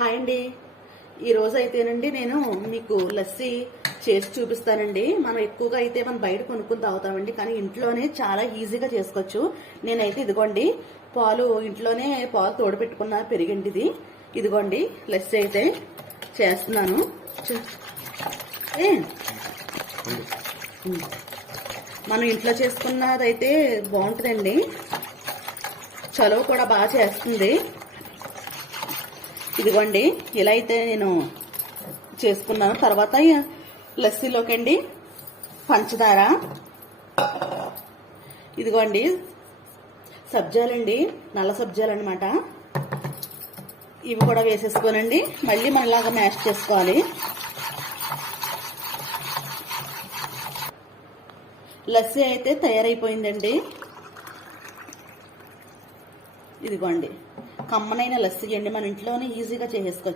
Hi అండి. ఈ రోజు అయితేనండి నేను మీకు లస్సీ చేసి చూపిస్తానండి. మనం ఎక్కువగా అయితే మనం బయట కొనుక్కుని తాగుతామండి, కానీ ఇంట్లోనే చాలా ఈజీగా చేసుకోవచ్చు. నేనైతే ఇదిగోండి పాలు ఇంట్లోనే పాలు తోడపెట్టుకున్న పెరిగింది. ఇదిగోండి లస్సీ అయితే చేస్తున్నాను. మనం ఇంట్లో చేసుకున్నదైతే బాగుంటుందండి, చలువ కూడా బాగా చేస్తుంది. ఇదిగోండి ఇలా అయితే నేను చేసుకున్నాను. తర్వాత లస్సీలోకి అండి పంచదార, ఇదిగోండి సబ్జాలండి, నల్ల సబ్జాలు అనమాట, ఇవి కూడా వేసేసుకోనండి. మళ్ళీ మనలాగా మ్యాష్ చేసుకోవాలి. లస్సీ అయితే తయారైపోయిందండి. ఇదిగోండి కమ్మనైన లస్సీ అండి, మన ఇంట్లోనే ఈజీగా చేసేసుకోవచ్చు.